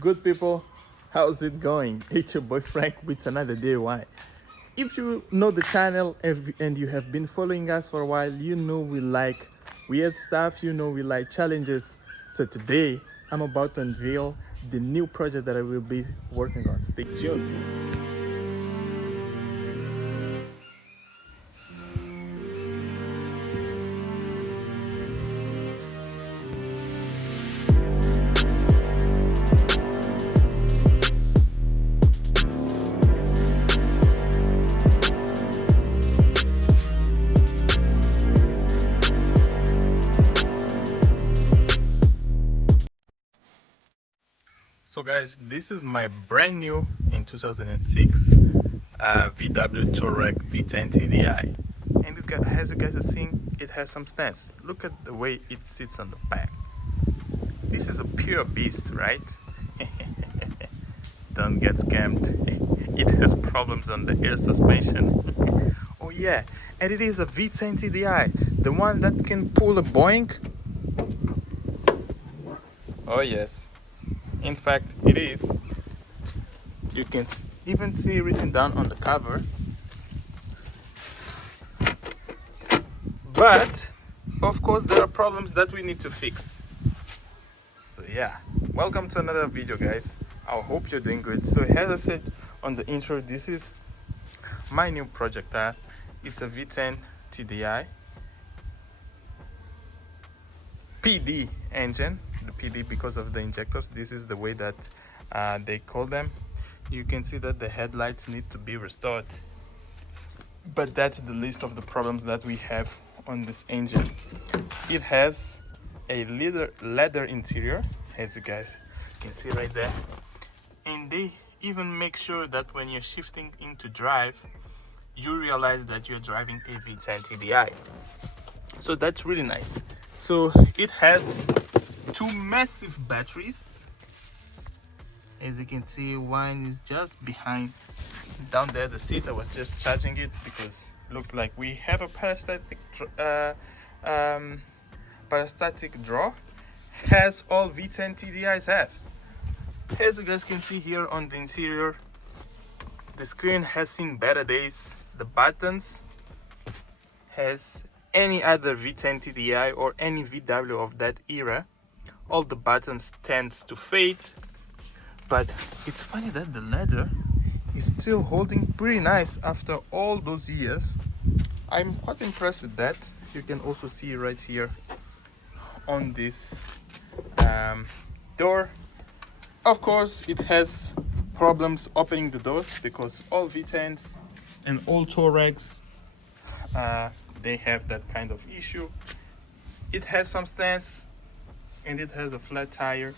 Good people, how's it going? It's your boy Frank with another DIY. If you know the channel and you have been following us for a while, you know we like weird stuff, you know we like challenges. So today I'm about to unveil the new project that I will be working on. Stay tuned. So guys, this is my brand new in 2006 VW Touareg V10 TDI, and as you guys are seeing, it has some stance. Look at the way it sits on the back. This is a pure beast, right? Don't get scammed. It has problems on the air suspension. Oh yeah, and it is a V10 TDI, the one that can pull a Boeing. Oh yes, in fact it is. You can even see written down on the cover. But of course there are problems that we need to fix. So yeah, welcome to another video guys. I hope you're doing good. So as I said on the intro, this is my new project. It's a V10 TDI PD engine. The PD because of the injectors. This is the way that they call them. You can see that the headlights need to be restored, but that's the list of the problems that we have on this engine. It has a leather interior, as you guys can see right there, and they even make sure that when you're shifting into drive, you realize that you're driving a V10 TDI. So that's really nice. So it has two massive batteries. As you can see, one is just behind down there the seat. I was just charging it because it looks like we have a parastatic draw, as all V10 TDIs have. As you guys can see here on the interior, the screen has seen better days. The buttons has any other V10 TDI or any VW of that era. All the buttons tends to fade, but it's funny that the leather is still holding pretty nice after all those years. I'm quite impressed with that. You can also see right here on this door. Of course it has problems opening the doors because all V10s and all Touaregs they have that kind of issue. It has some stance and it has a flat tire.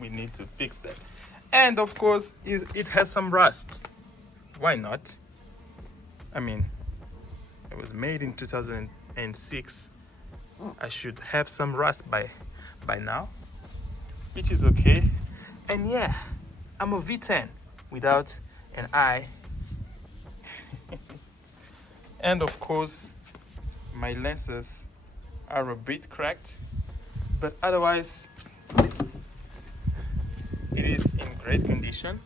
We need to fix that. And of course it has some rust. Why not? I mean, it was made in 2006. I should have some rust by now, which is okay. And yeah, I'm a V10 without an I. And of course my lenses are a bit cracked, but otherwise it is in great condition.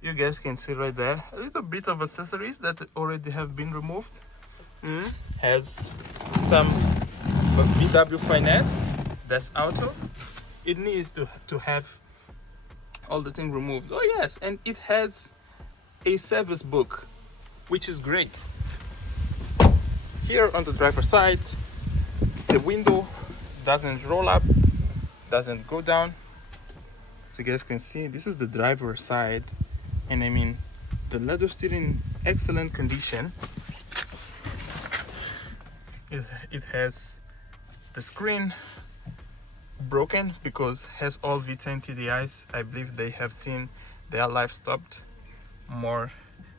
You guys can see right there a little bit of accessories that already have been removed. Has some VW finance, that's auto. It needs to have all the thing removed. Oh yes, and it has a service book, which is great. Here on the driver's side, the window doesn't roll up, doesn't go down. So you guys can see this is the driver's side, and I mean the leather still in excellent condition. It has the screen broken because has all V10 TDIs. I believe they have seen their life stopped more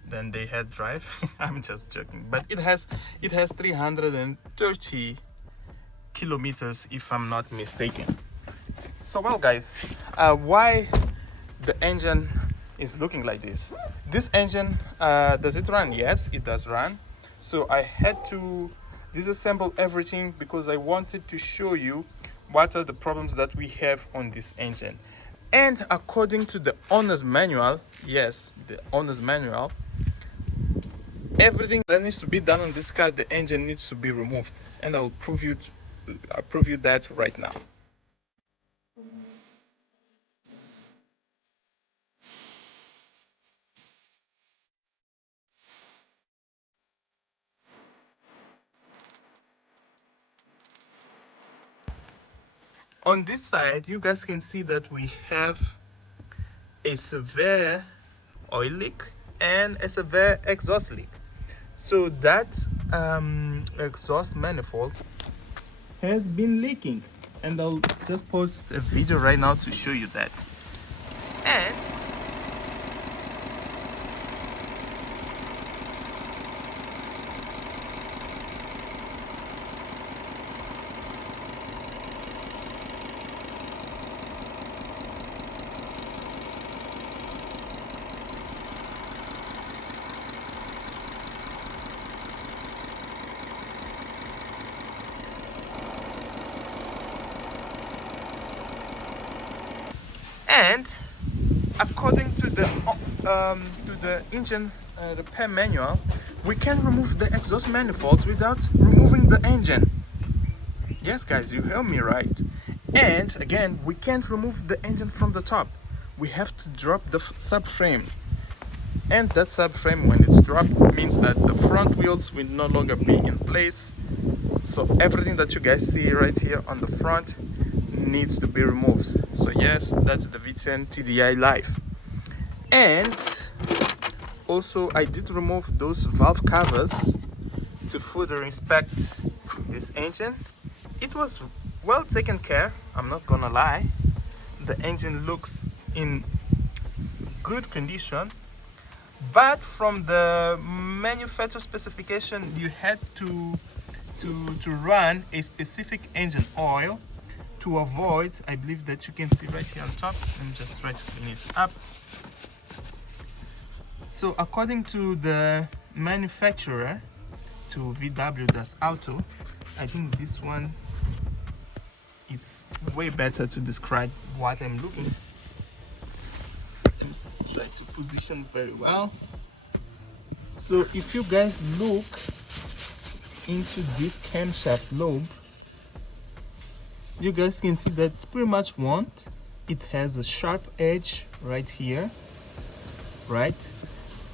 than they had drive. I'm just joking, but it has 330 kilometers if I'm not mistaken. So well guys, why the engine is looking like this? This engine, does it run? Yes, it does run. So I had to disassemble everything because I wanted to show you what are the problems that we have on this engine. And according to the owner's manual, yes, the owner's manual, everything that needs to be done on this car, the engine needs to be removed, and I'll prove you that right now. On this side, you guys can see that we have a severe oil leak and a severe exhaust leak. So that exhaust manifold has been leaking, and I'll just post a video right now to show you that. And according to the engine repair manual, we can remove the exhaust manifolds without removing the engine. Yes, guys, you heard me right. And again, we can't remove the engine from the top. We have to drop the subframe. And that subframe, when it's dropped, means that the front wheels will no longer be in place. So everything that you guys see right here on the front needs to be removed. So yes, that's the V10 TDI life. And also I did remove those valve covers to further inspect this engine. It was well taken care, I'm not gonna lie. The engine looks in good condition, but from the manufacturer specification, you had to run a specific engine oil to avoid, I believe that you can see right here on top. Let me just try to clean it up. So according to the manufacturer, to VW Das Auto, I think this one is way better to describe what I'm looking. Let's try to position very well. So if you guys look into this camshaft lobe, you guys can see that it's pretty much worn. It has a sharp edge right here, right?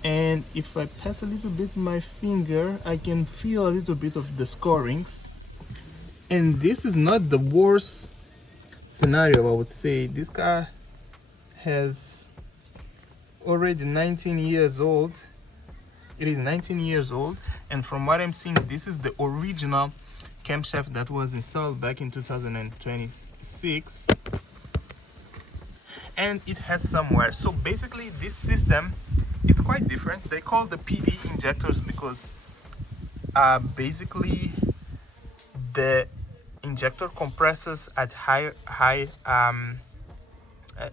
And if I pass a little bit my finger, I can feel a little bit of the scorings. And this is not the worst scenario, I would say. This car has already 19 years old. It is 19 years old, and from what I'm seeing, this is the original camshaft that was installed back in 2026, and it has some wear. So basically this system, it's quite different. They call the PD injectors because basically the injector compresses at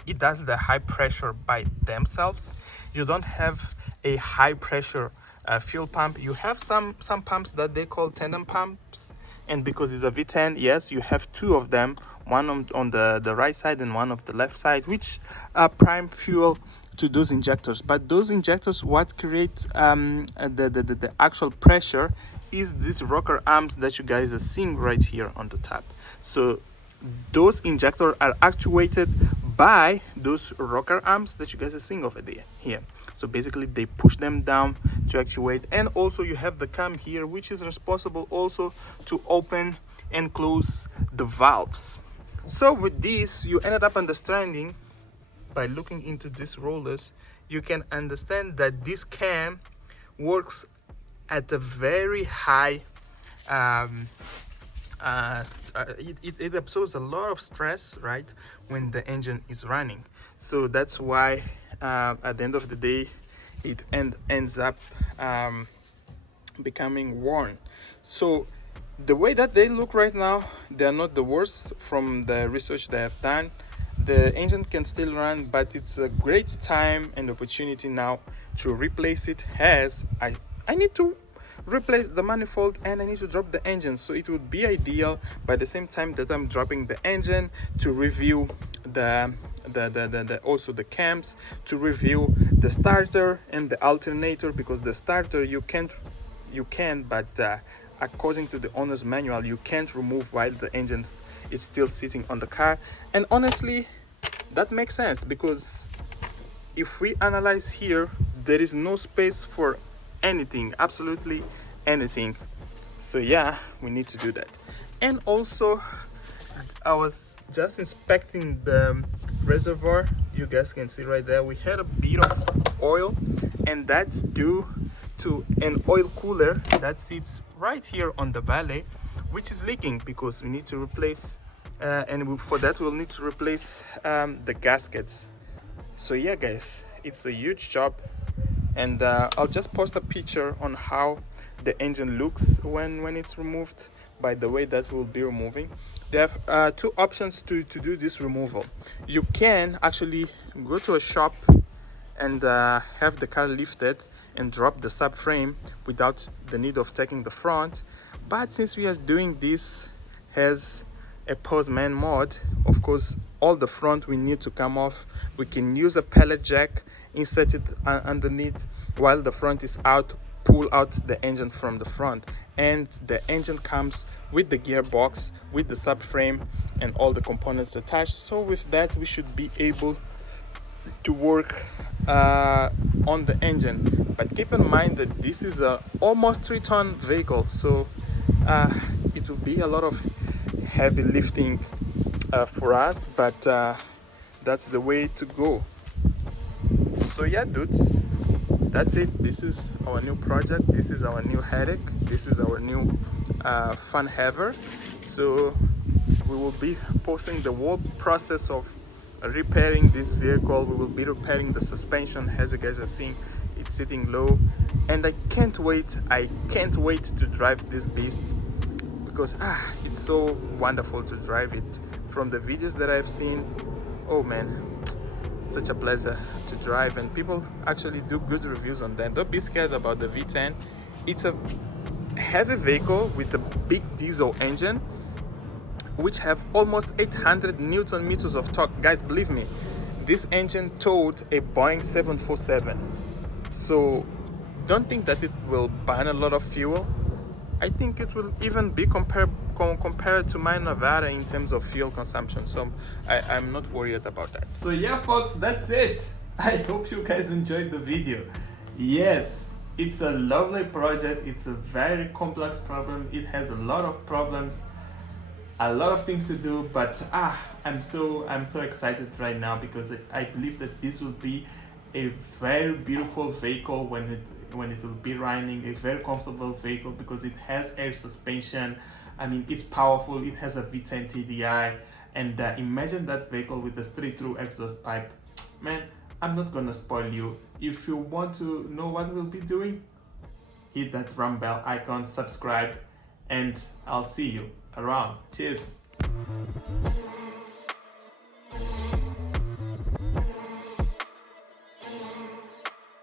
it does the high pressure by themselves. You don't have a high pressure fuel pump. You have some pumps that they call tandem pumps, and because it's a V10, yes, you have two of them, one on the right side and one on the left side, which prime fuel to those injectors. But those injectors, what creates the actual pressure is these rocker arms that you guys are seeing right here on the top. So those injectors are actuated by those rocker arms that you guys are seeing over there here. So basically they push them down to actuate. And also you have the cam here, which is responsible also to open and close the valves. So with this, you ended up understanding, by looking into these rollers, you can understand that this cam works at a very high it absorbs a lot of stress, right, when the engine is running. So that's why at the end of the day it ends up becoming worn. So the way that they look right now, they're not the worst from the research they have done. The engine can still run, but it's a great time and opportunity now to replace it, as I need to replace the manifold and I need to drop the engine. So it would be ideal by the same time that I'm dropping the engine to review the also the cams, to review the starter and the alternator, because the starter you can, but according to the owner's manual, you can't remove while the engine is still sitting on the car. And honestly, that makes sense, because if we analyze here, there is no space for anything, absolutely anything. So yeah, we need to do that. And also, I was just inspecting the reservoir. You guys can see right there, we had a bit of oil, and that's due to an oil cooler that sits right here on the valley, which is leaking, because we need to replace for that we'll need to replace the gaskets. So yeah guys, it's a huge job, and I'll just post a picture on how the engine looks when it's removed, by the way that we'll be removing. There are two options to do this removal. You can actually go to a shop and have the car lifted and drop the subframe without the need of taking the front. But since we are doing this as a postman mode, of course all the front we need to come off. We can use a pallet jack, insert it underneath while the front is out, pull out the engine from the front, and the engine comes with the gearbox, with the subframe and all the components attached. So with that we should be able to work on the engine. But keep in mind that this is a almost 3-ton vehicle, so it will be a lot of heavy lifting for us, but that's the way to go. So yeah dudes, that's it. This is our new project, this is our new headache, this is our new fun haver. So we will be posting the whole process of repairing this vehicle. We will be repairing the suspension. As you guys are seeing, it's sitting low, and I can't wait to drive this beast, because it's so wonderful to drive it. From the videos that I've seen, oh man, such a pleasure to drive, and people actually do good reviews on them. Don't be scared about the V10. It's a heavy vehicle with a big diesel engine, which have almost 800 Newton meters of torque. Guys, believe me, this engine towed a Boeing 747. So don't think that it will burn a lot of fuel. I think it will even be compared to my Navara in terms of fuel consumption. So I'm not worried about that. So yeah folks, that's it. I hope you guys enjoyed the video. Yes, it's a lovely project. It's a very complex problem. It has a lot of problems, a lot of things to do, but I'm so excited right now, because I believe that this will be a very beautiful vehicle when it will be running, a very comfortable vehicle, because it has air suspension. I mean, it's powerful. It has a V10 TDI, and imagine that vehicle with a straight through exhaust pipe. Man, I'm not gonna spoil you. If you want to know what we'll be doing, hit that round bell icon, subscribe, and I'll see you around. Cheers.